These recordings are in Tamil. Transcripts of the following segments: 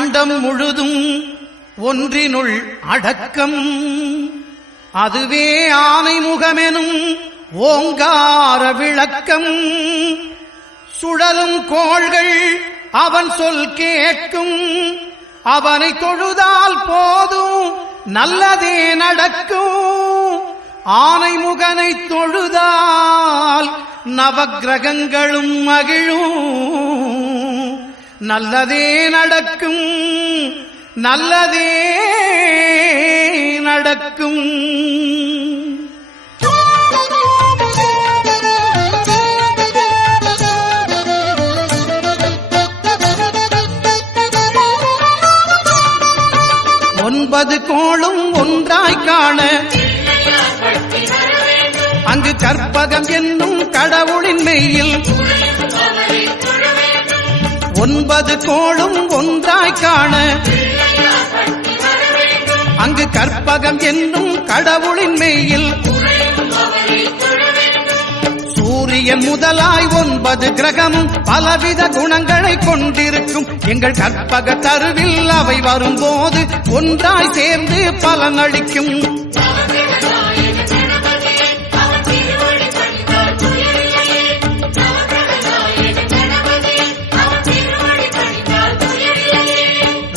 அண்டம் முழுதும் ஒன்றினுள் அடக்கம், அதுவே ஆனை முகமெனும் ஓங்கார விளக்கம். சுழலும் கோள்கள் அவன் சொல் கேட்கும், அவனை தொழுதால் போதும் நல்லதே நடக்கும். ஆனை முகனை தொழுதால் நவக்கிரகங்களும் மகிழும், நல்லதே நடக்கும், நல்லதே நடக்கும். ஒன்பது கோளும் ஒன்றாய் காண அங்கு கற்பகம் என்னும் கடவுளின் மெய்யில். ஒன்பது கோளும் ஒன்றாய் காண அங்கு கற்பகம் என்னும் கடவுளின் மெய்யில். சூரியன் முதலாய் 9 கிரகமும் பலவித குணங்களை கொண்டிருக்கும். எங்கள் கற்பக தருவில் அவை வரும்போது ஒன்றாய் சேர்ந்து பலனளிக்கும்.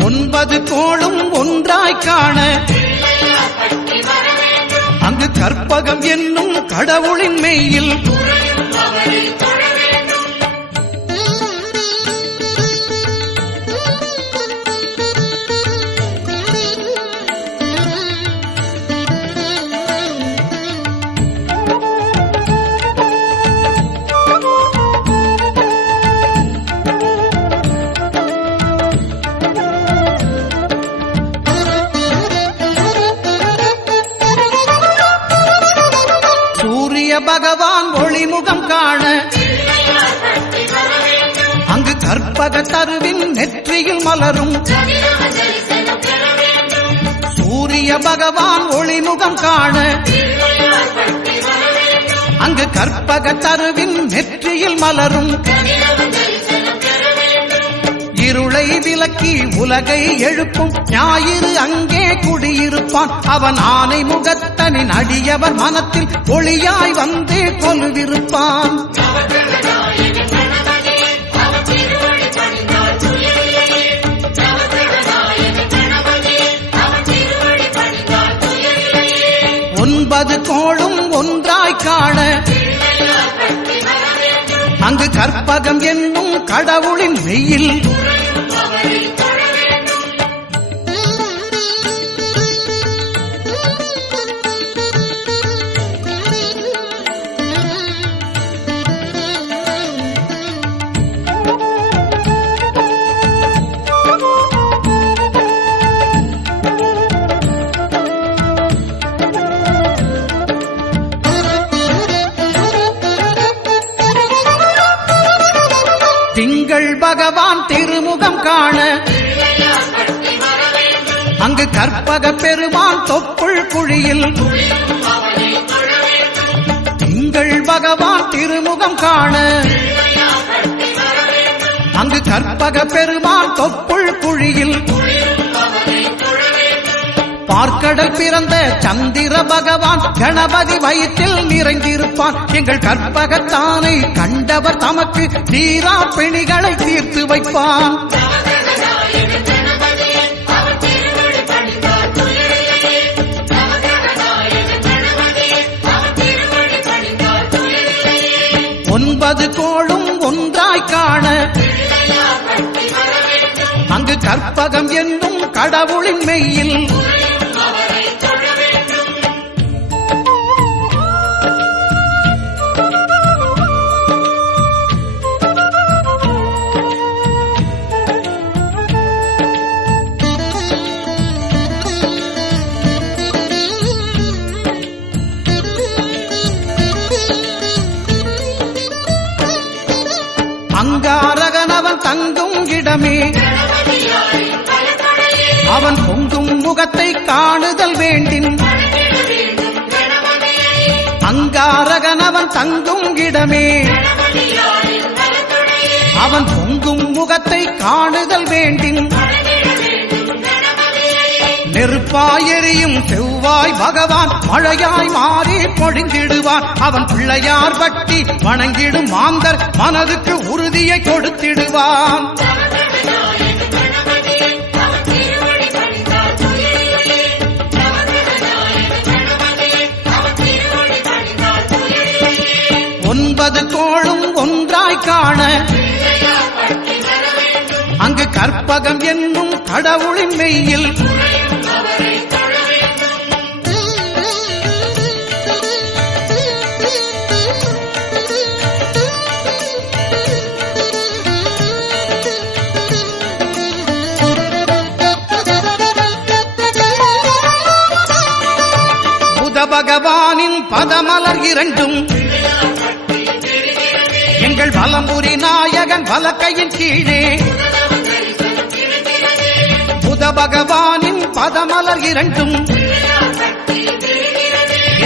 ஒன்பது கோளும் ஒன்றாய் காண அங்கு கற்பகம் என்னும் கடவுளின் மெய்யில். பகவான் ஒளிமுகம் காண அங்கு கற்பக தருவின் நெற்றியில் மலரும். சூரிய பகவான் ஒளிமுகம் காண அங்கு கற்பக தருவின் நெற்றியில் மலரும். இருளை விலக்கி உலகை எழுப்பும் ஞாயிறு அங்கே குடியிருப்பான். அவன் ஆனை முகத்தனின் அடியவர் மனத்தில் ஒளியாய் வந்து கொலுவிருப்பான். ஒன்பது கோளும் ஒன்றாய் காண அங்கு கற்பகம் என்னும் கடவுளின் மெய்யில். திங்கள் பகவான் திருமுகம் காண அங்கு கற்பக பெருமான் தொப்புள் குழியில். திங்கள் பகவான் திருமுகம் காண அங்கு கற்பக பெருமான் தொப்புள் குழியில். பார்க்கடல் பிறந்த சந்திர பகவான் கணபதி வயிற்றில் நிறைந்திருப்பான். எங்கள் கற்பகத்தானை கண்டவர் தமக்கு தீரா பிணிகளை தீர்த்து வைப்பான். ஒன்பது கோளும் ஒன்றாய் காண அங்கு கற்பகம் என்னும் கடவுளின் மெய்யில். அங்காரகனவன் தங்கும் இடமே அவன் பொங்கும் முகத்தை காணுதல் வேண்டின். அங்காரகனவன் தங்கும் இடமே அவன் பொங்கும் முகத்தை காணுதல் வேண்டின். நெருப்பாய் எரியும் செவ்வாய் பகவான் மழையாய் மாறி பொழிந்திடுவான். அவன் பிள்ளையார் பட்டி வணங்கிடும் மாந்தர் மனதுக்கு உறுதியை கொடுத்திடுவான். ஒன்பது கோளும் ஒன்றாய் காண அங்கு கற்பகம் என்னும் கடவுளின் மெய்யில் புத பகவானின் பதமலர் இரண்டும் எங்கள் வலம்புரி நாயகன் வலக்கையின் கீழே புத பகவானின் பதமலர் இரண்டும்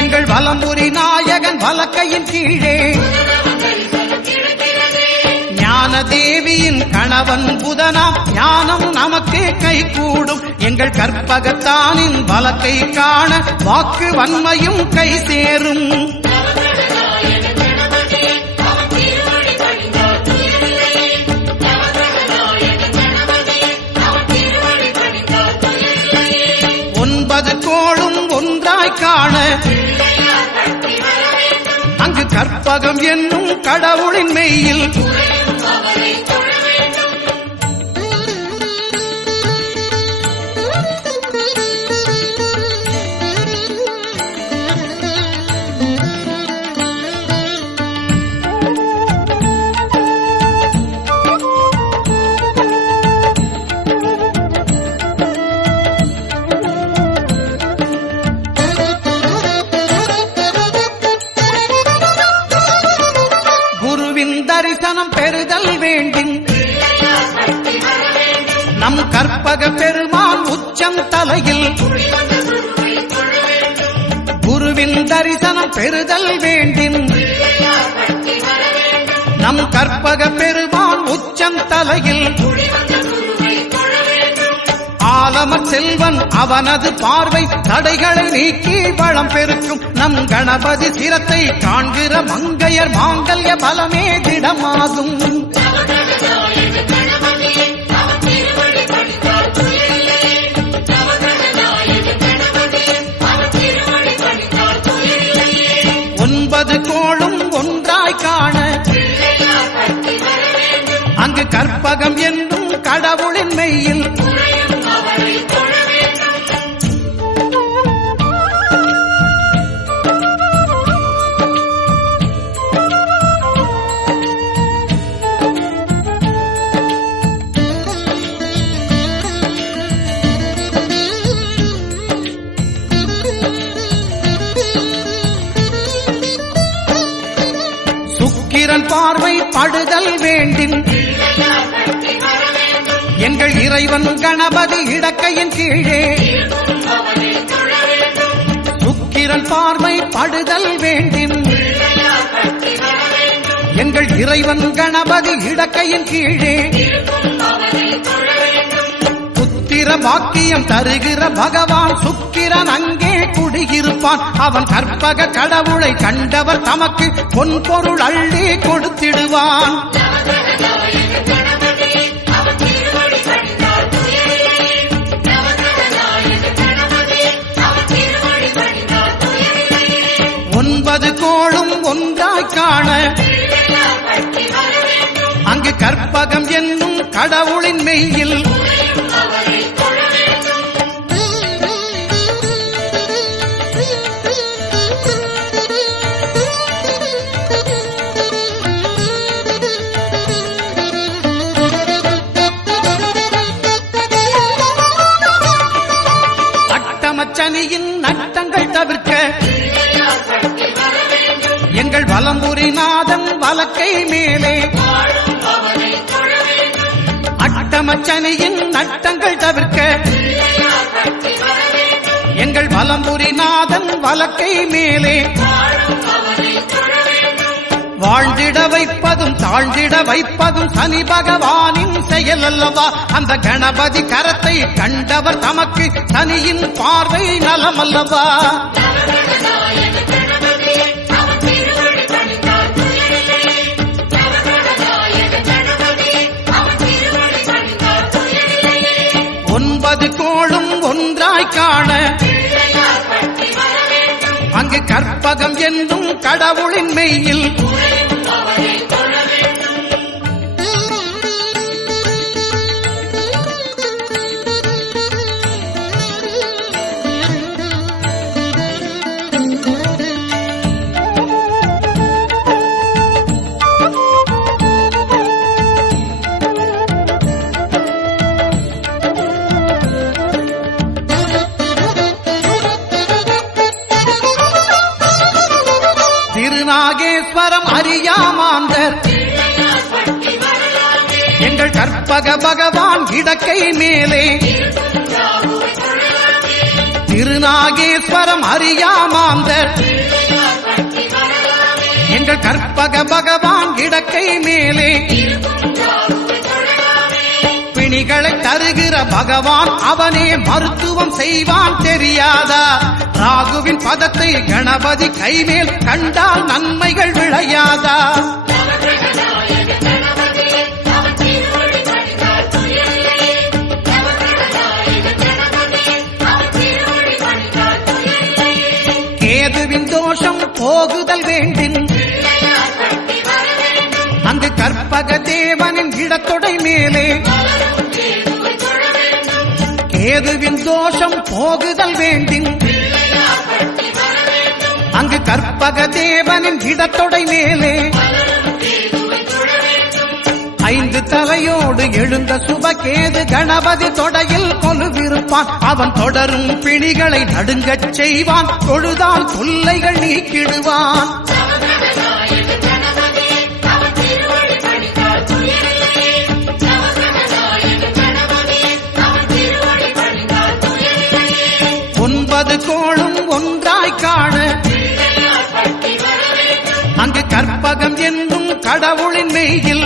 எங்கள் வலம்புரி நாயகன் வலக்கையின் கீழே ஞான தேவியின் கணவன் புதனாம் ஞானம் நமக்கு கைகூடும். எங்கள் கற்பகத்தானின் வலக்கை காண வாக்கு வன்மையும் கை சேரும். ஒன்பது கோளும் ஒன்றாய் காண அங்கு கற்பகம் என்னும் கடவுளின் மெய்யில் தரிசனம் பெறுதல் வேண்டும். நம் கற்பக பெருமான் உச்சம் தலையில் குருவின் தரிசனம் பெறுதல் வேண்டும். நம் கற்பக பெருமான் உச்சம் தலையில் ஆலமர் செல்வன் அவனது பார்வை தடைகளை நீக்கி வளம் பெருக்கும். நம் கணபதி சிரத்தை காண்கிற மங்கையர் மாங்கல்ய பலமே திடமாகும். ஒன்பது கோளும் ஒன்றாய் காண அங்கு கற்பகம் என்னும் கடவுளின் மெய்யில் சுக்கிரன் பார்வை படுதல் வேண்டும். எங்கள் இறைவன் கணபதி இடக்கையின் கீழே சுக்கிரன் பார்வை படுதல் வேண்டும். எங்கள் இறைவன் கணபதி இடக்கையின் கீழே புத்திர பாக்கியம் தருகிற பகவான் சுக்கிரன் அங்கே குடியிருப்பான். அவன் கற்பக கடவுளை கண்டவர் தமக்கு பொன் பொருள் அள்ளி கொடுத்திடுவான். ஒன்பது கோளும் ஒன்றாய் காண அங்கு கற்பகம் என்னும் கடவுளின் மெய்யில் அட்டமச்சனியின் நட்டங்கள் தவிர்க்க எங்கள் வலம்புரிநாதன் வலக்கை மேலே அட்டமச்சனியின் நட்டங்கள் தவிர்க்க எங்கள் வலம்புரிநாதன் வலக்கை மேலே வாழ்ந்திட வைப்பதும் தாழ்ந்திட வைப்பதும் சனி பகவானின் செயல் அல்லவா? அந்த கணபதி கரத்தை கண்டவர் தமக்கு சனியின் பார்வை நலமல்லவா? ஒன்பது கோளும் ஒன்றாய் காண அங்கு கற்பகம் என்னும் கடவுளின் மெய்யில் திருநாகேஸ்வரம் அறியாமாந்தர் எங்கள் கற்பக பகவான் இடக்கை மேலே திருநாகேஸ்வரம் அறியாமாந்தர் எங்கள் கற்பக பகவான் இடக்கை மேலே பிணிகளை தருகிற பகவான் அவனே மருத்துவம் செய்வான் தெரியாதா? ராகுவின் பதத்தை கணபதி கைமேல் கண்டால் நன்மைகள் விளையாதா? கேதுவின் தோஷம் போகுதல் வேண்டின் அங்கு கற்பக தேவனின் இடத்தொடை மேலே கேதுவின் தோஷம் போகுதல் வேண்டின் அங்கு கற்பக தேவனின் இடத்தொடை மேலே ஐந்து தலையோடு எழுந்த சுபகேது கணபதி தொடையில் கொலுவிருப்பான். அவன் தொடரும் பிணிகளை நடுங்கச் செய்வான். தொழுதால் தொல்லைகள் நீக்கிடுவான். ஒன்பது கோளும் ஒன்றாய் காண அங்கு கற்பகம் என்னும் கடவுளின் மெய்யில்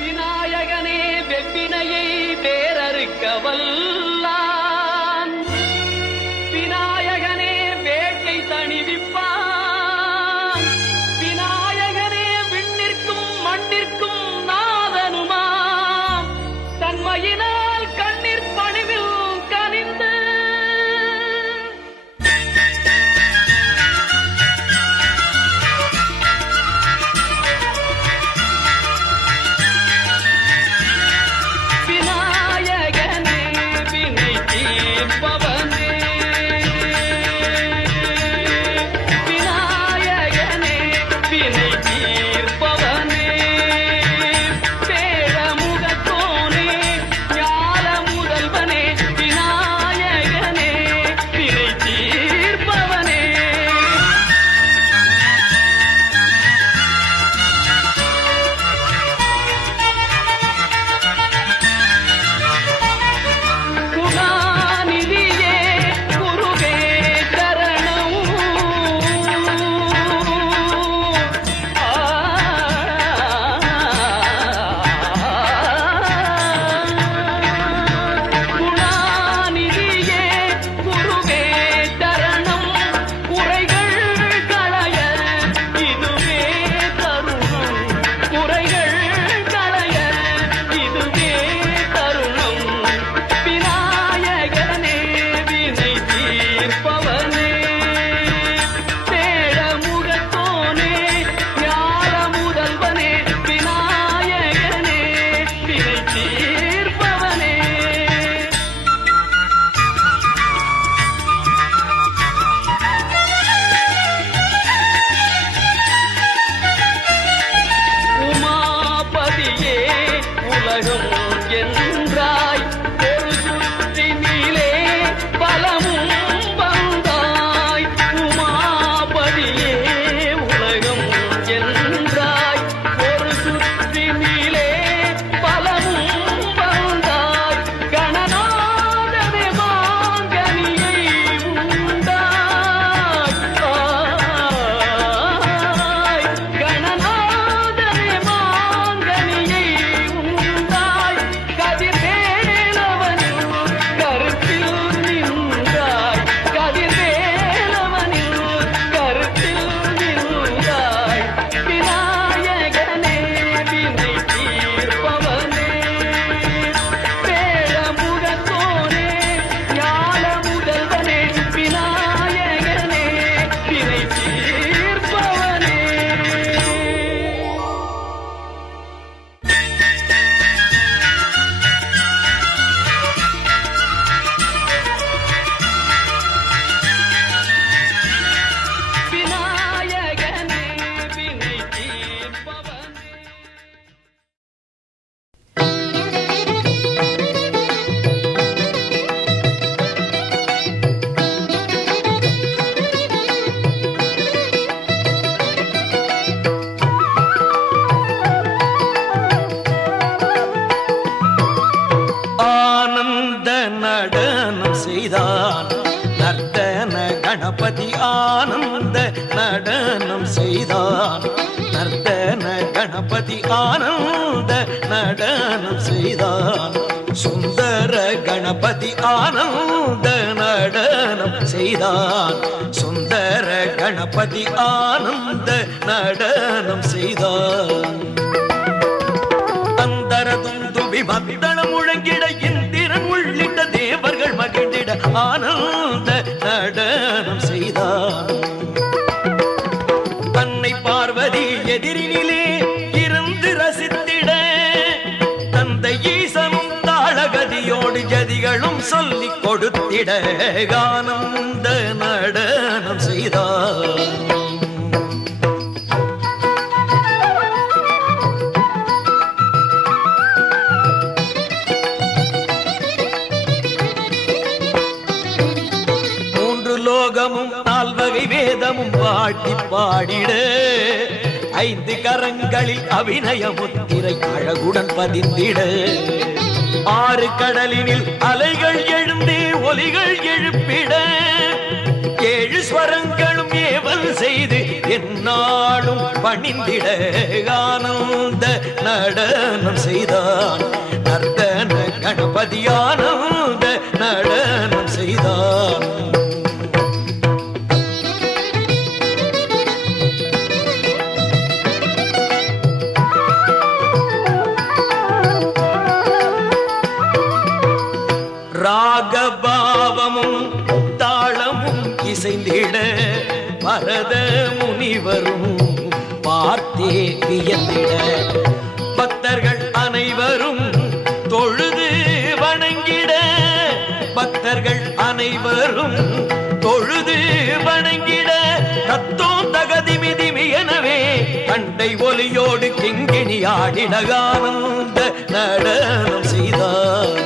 விநாயகனே வெப்பினையை வேறறுக்க வல்லான். விநாயகனே வேட்டை தணிவிப்பான். விநாயகனே விண்ணிற்கும் மண்ணிற்கும் நாதனுமாம். தன்மையினால் கண்ணீர் பணிவில் கனிந்து விநாயகனே வினை உலகம் என்றாய் ஒரு சுற்றினிலே பலமும் வந்தாய் உமாபதியே உலகம் என்றாய் ஒரு சுற்றினிலே பலமும் வந்தாய் கணநாதனே மாங்கனியை உண்டாய் கணநாதனே மாங்கனியை உண்டாய் கதிர்வேலவனில் கருத்தில் நின்றாய் கதிர்வேலவனில் கருத்தில் நின்றாய் விநாயகனே வினை தீர்ப்பவனே வேளமுகத்தோனே ஞான முதல்வனே விநாயகனே வினை தீர்ப்பவனே. விநாயகனே வினை தீர்ப்பவனே. ஆனந்த நடனம் செய்தான் நர்த்தன கணபதி ஆனந்த நடனம் செய்தான் நர்த்தன கணபதி ஆனந்த நடனம் செய்தான் சுந்தர கணபதி ஆனந்த நடனம் செய்தான் சுந்தர கணபதி ஆனந்த நடனம் செய்தான் அந்தரதுந்துபி மத்தளம் முழங்கிட இந்திரன் உள்ளிட்ட தேவர்கள் மகிழ்ந்திட ஆனந்த நடனம் செய்தான் தன்னை பார்வதி எதிரினிலே இருந்து ரசித்திட தந்தை ஈசனும் தாளகதியோடு ஜதிகளும் சொல்லிக் கொடுத்திட ஆனந்த நடனம் செய்தான் லோகமும் நால்வகை வேதமும் பாட்டி பாடிட ஐந்து கரங்களில் அபிநய முத்திரை அழகுடன் பதிந்திட ஆறு கடலினில் அலைகள் எழுந்தே ஒலிகள் எழுப்பிட ஏழு ஸ்வரங்களும் ஏவல் செய்து எந்நாளும் பணிந்திட ஆனந்த நடனம் செய்தான் நர்த்தன கணபதி ஆனந்த நடனம் செய்தான் ராகபாவமும் தாளமும் இசைந்திட பரத முனிவரும் பார்த்தே வியந்திட பக்தர்கள் அனைவரும் தொழுது வணங்கிட பக்தர்கள் அனைவரும் தொழுது வணங்கிட தத்தோ தகதிமிதிமி எனவே கண்டை ஒலியோடு கிங்கிணி ஆடிட ஆனந்த நடனம் செய்தார்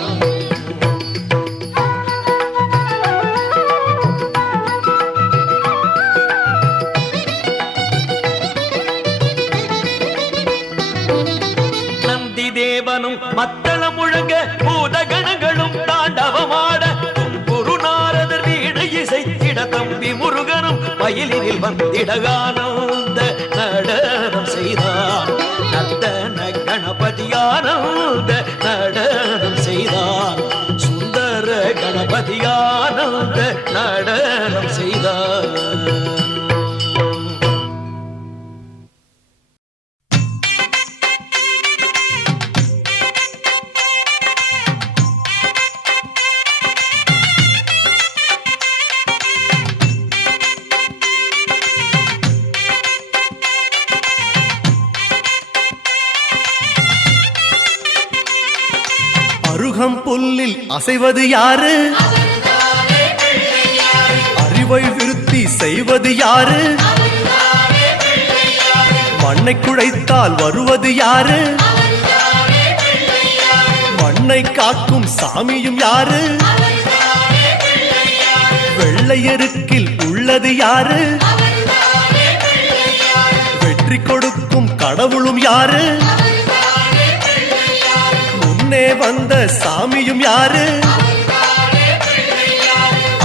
மத்தளம் முழங்க பூதகணங்களும் தாண்டவமாட தும்புரு நாரதர் வீடு இசைத்திட தம்பி முருகனும் மயிலினில் வந்திட ஆனந்த நடனம் செய்தான் நர்த்தன கணபதி ஆனந்த நடனம் செய்தான் சுந்தர கணபதி ஆனந்த நடனம் செய்தான் புல்லில் அசைவது யாரு அறிவை விருத்தி செய்வது யாரு மண்ணை குழைத்தால் வருவது யாரு உன்னை காக்கும் சாமியும் யாரு? வெள்ளையருக்கில் உள்ளது யாரு? வெற்றி கொடுக்கும் கடவுளும் யாரு? முன்னே வந்த சாமியும் யாரு?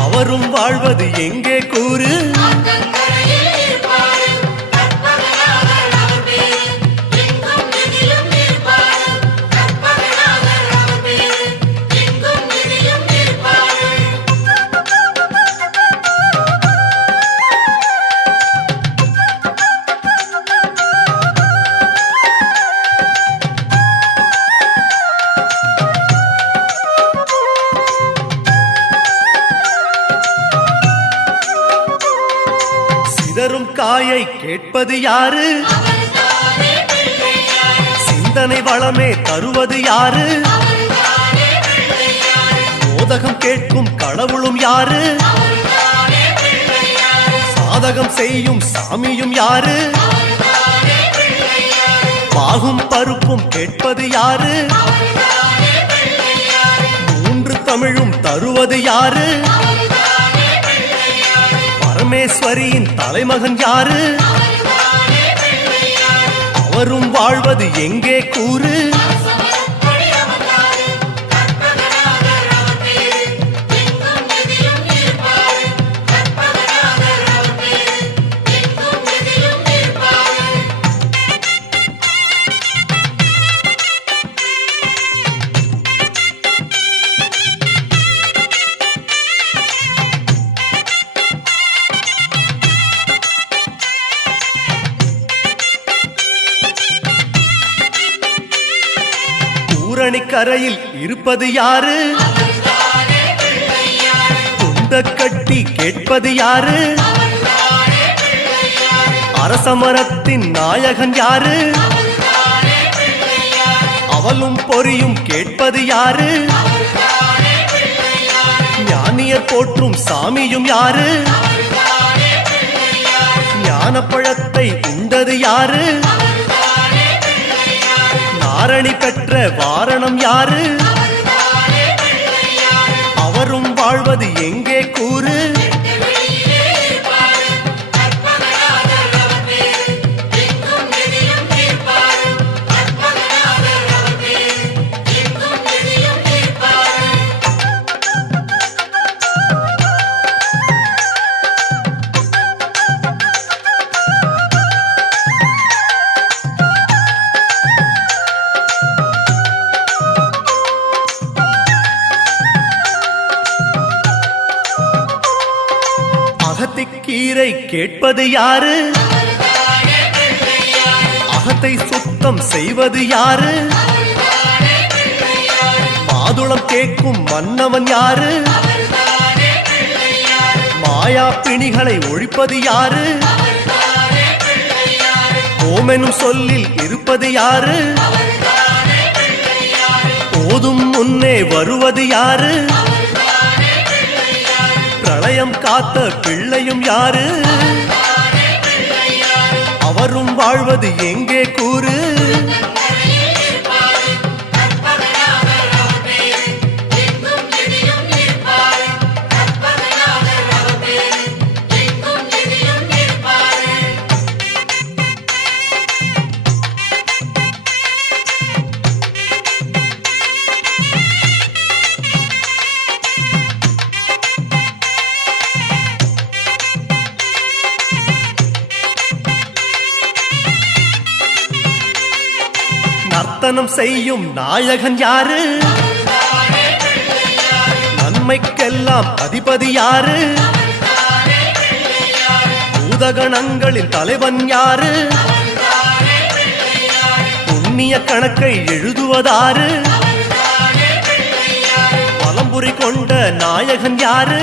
அவரும் வாழ்வது எங்கே கூறு? சிதறும் காயை கேட்பது யாரு? சிந்தனை வளமே தருவது யாரு? மோதகம் கேட்கும் கடவுளும் யாரு? சாதகம் செய்யும் சாமியும் யாரு? பாகும் பருப்பும் கேட்பது யாரு? மூன்று தமிழும் தருவது யாரு? பரமேஸ்வரியின் தலைமகன் யாரு? அவரும் வாழ்வது எங்கே கூறு? கரையில் இருப்பது யாரு? துண்ட கட்டி கேட்பது யாரு? அரசமரத்தின் நாயகன் யாரு? அவலும் பொறியும் கேட்பது யாரு? ஞானியர் போற்றும் சாமியும் யாரு? ஞானப்பழத்தை உண்டது யாரு? ஆரணி பெற்ற வாரணம் யாரு? அவரும் வாழ்வது எங்கே கூறு? கீரை கேட்பது யாரு? அகத்தை சுத்தம் செய்வது யாரு? மாதுளம் கேட்கும் மன்னவன் யாரு? மாயா பிணிகளை ஒழிப்பது யாரு? ஓமெனும் சொல்லில் இருப்பது யாரு? போதும் முன்னே வருவது யாரு? பிரளயம் காத்த பிள்ளையும் யாரு? அவரும் வாழ்வது எங்கே கூறு? நர்த்தனம் செய்யும் நாயகன் யாரு? நன்மைக்கெல்லாம் அதிபதி யாரு? பூதகணங்களின் தலைவன் யாரு? புண்ணிய கணக்கை எழுதுவதாரு? பலம்புரி கொண்ட நாயகன் யாரு?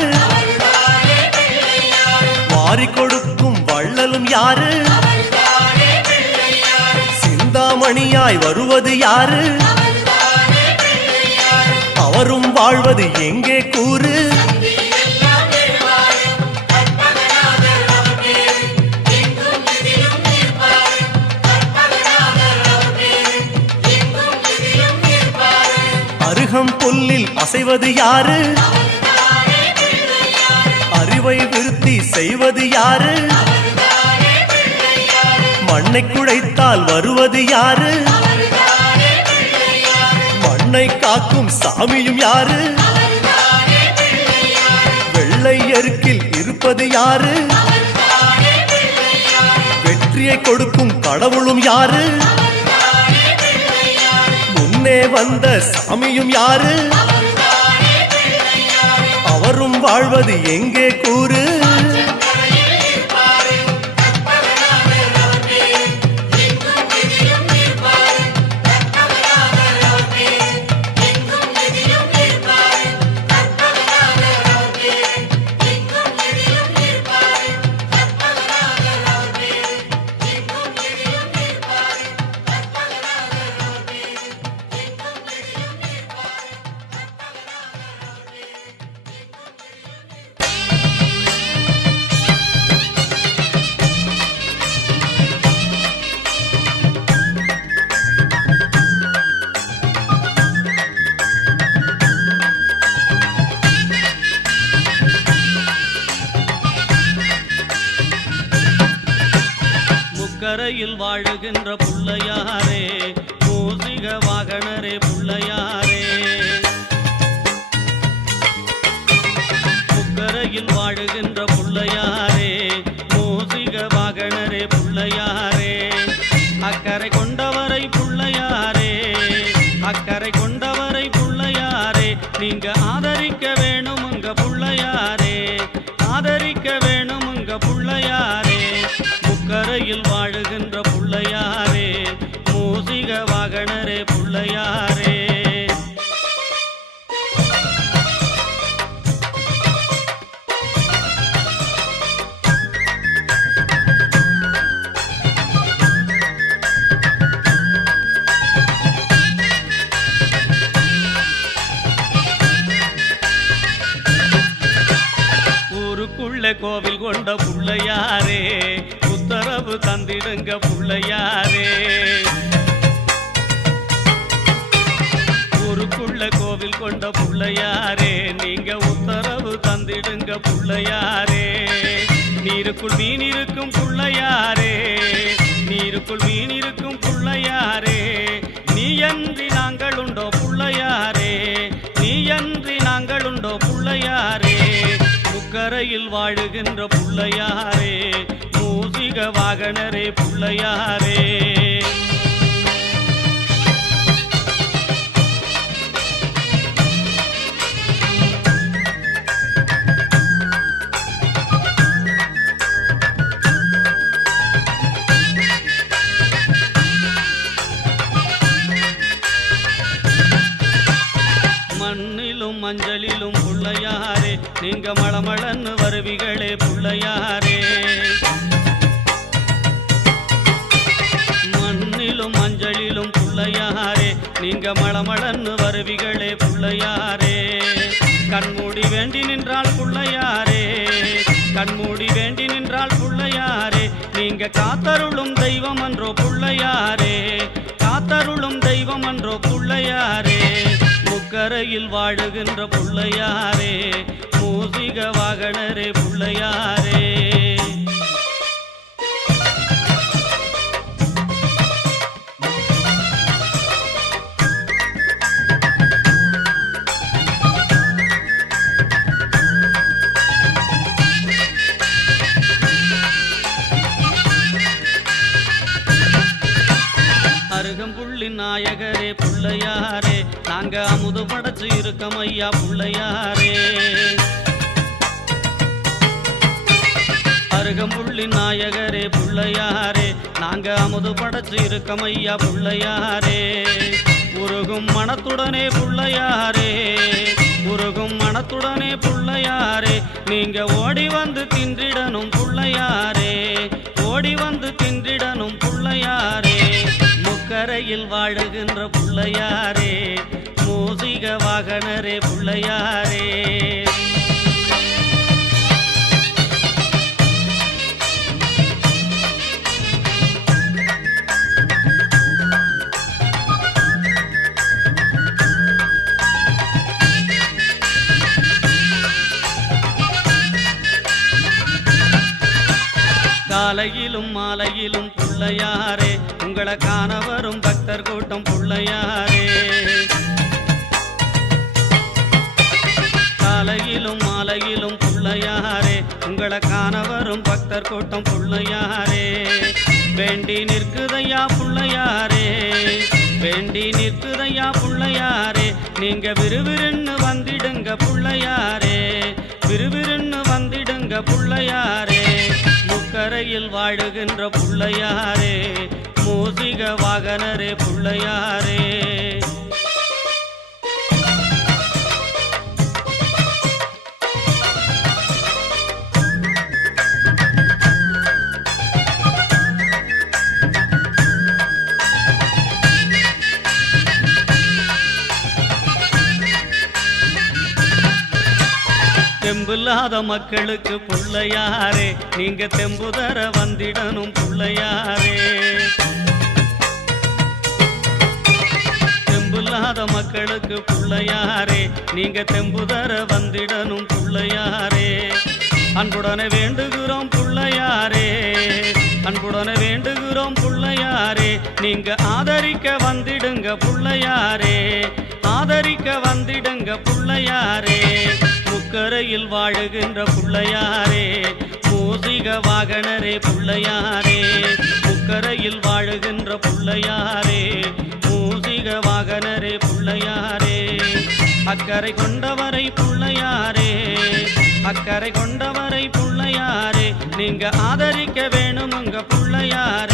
வாரி கொடுக்கும் வள்ளலும் யாரு? சிந்தாமணியாய் வருவது யாரு? அவரும் வாழ்வது எங்கே கூறு? அருகம் புல்லில் அசைவது யாரு? அறிவை விருத்தி செய்வது யாரு? மண்ணை குழைத்தால் வருவது யாரு? மண்ணை காக்கும் சாமியும் யாரு? வெள்ளை எருக்கில் இருப்பது யாரு? வெற்றியை கொடுக்கும் கடவுளும் யாரு? முன்னே வந்த சாமியும் யாரு? அவரும் வாழ்வது எங்கே கூறு? கரையில் வாழுகின்ற புள்ளையாரே, மூசிக வாகனரே புள்ளையாரே. முக்கரையில் வாழுகின்ற புள்ளையாரே, மூசிக வாகனரே புள்ளையாரே. அக்கறை கொண்டவரை புள்ளையாரே, அக்கறை கொண்டவரை புள்ளையாரே. நீங்க ஆதரிக்க வேணும் உங்க புள்ளையாரே, ஆதரிக்க வேணும் உங்க புள்ளையாரே. கரையில் வாழுகின்ற புள்ளையாரே, மூசிக வாகனரே புள்ளையாரே. ஊருக்குள்ளே கோவில் கொண்ட புள்ளையாரே, உத்தரவு தந்திடுங்க புள்ளையாரே. ஊருக்குள்ள கோவில் கொண்ட புள்ளையாரே, நீங்க உத்தரவு தந்திடுங்க புள்ளையாரே. நீருக்குள் மீன் இருக்கும் புள்ளையாரே, நீருக்குள் மீன் இருக்கும் புள்ளையாரே. நீயன்றி நாங்கள் உண்டோ புள்ளையாரே, நீயன்றி நாங்கள் உண்டோ புள்ளையாரே. முக்கரையில் வாழுகின்ற புள்ளையாரே, மூசிக வாகனரே புள்ளையாரே. மண்ணிலும் மஞ்சளிலும் புள்ளையாரே, நீங்க மளமளன்னு வருவிகளே புள்ளையாரே. மண்ணிலும் மஞ்சளிலும் புள்ளையாரே, நீங்க மளமளன்னு வருவிகளே புள்ளையாரே. கண்மூடி வேண்டி நின்றால் புள்ளையாரே, கண்மூடி வேண்டி நின்றால் புள்ளையாரே. நீங்க காத்தருளும் தெய்வம் அன்றோ புள்ளையாரே, காத்தருளும் தெய்வம் அன்றோ புள்ளையாரே. முக்கரையில் வாழுகின்ற புள்ளையாரே, மூசிக வாகனரே புள்ளையாரே. அருகம்புள்ளி நாயகரே புள்ளையாரே, நாங்க அமுது படைச்சு இருக்கோம் ஐயா புள்ளையாரே. அருகம்புள்ளி நாயகரே புள்ளையாரே, நாங்க அமுது படைச்சு இருக்கோம் ஐயா புள்ளையாரே. உருகும் மனத்துடனே புள்ளையாரே, உருகும் மனத்துடனே புள்ளையாரே. நீங்க ஓடி வந்து தின்றிடணும் புள்ளையாரே, ஓடி வந்து தின்றிடணும் புள்ளையாரே. முக்கரையில் வாழுகின்ற புள்ளையாரே, மூசிக வாகனரே புள்ளையாரே. காலையிலும் மாலையிலும் புள்ளையாரே உங்களை காண வரும் பக்தர் கூட்டம் புள்ளையாரே காலையிலும் மாலையிலும் புள்ளையாரே உங்களை காண வரும் பக்தர் கூட்டம் புள்ளையாரே வேண்டி நிற்குதையா புள்ளையாரே வேண்டி நிற்குதையா புள்ளையாரே நீங்க விறுவிறுன்னு வந்திடுங்க புள்ளையாரே விறுவிறுன்னு வந்திடுங்க புள்ளையாரே முக்கரையில் வாழுகின்ற புள்ளையாரே மூசிக வாகனரே புள்ளையாரே தெம்பில்லாத மக்களுக்கு புள்ளையாரே நீங்க தெம்புதர வந்திடணும் புள்ளையாரே தெம்பில்லாத மக்களுக்கு புள்ளையாரே நீங்க தெம்புதர வந்திடணும் புள்ளையாரே அன்புடனே வேண்டுகிறோம் புள்ளையாரே அன்புடனே வேண்டுகிறோம் புள்ளையாரே நீங்க ஆதரிக்க வந்திடுங்க புள்ளையாரே ஆதரிக்க வந்திடுங்க புள்ளையாரே முக்கரையில் வாழுகின்ற புள்ளையாரே மூசிக வாகனரே புள்ளையாரே முக்கரையில் வாழுகின்ற புள்ளையாரே மூசிக வாகனரே புள்ளையாரே அக்கறை கொண்டவரை புள்ளையாரே அக்கறை கொண்டவரை புள்ளையாரே நீங்க ஆதரிக்க வேணுமுங்க புள்ளையாரே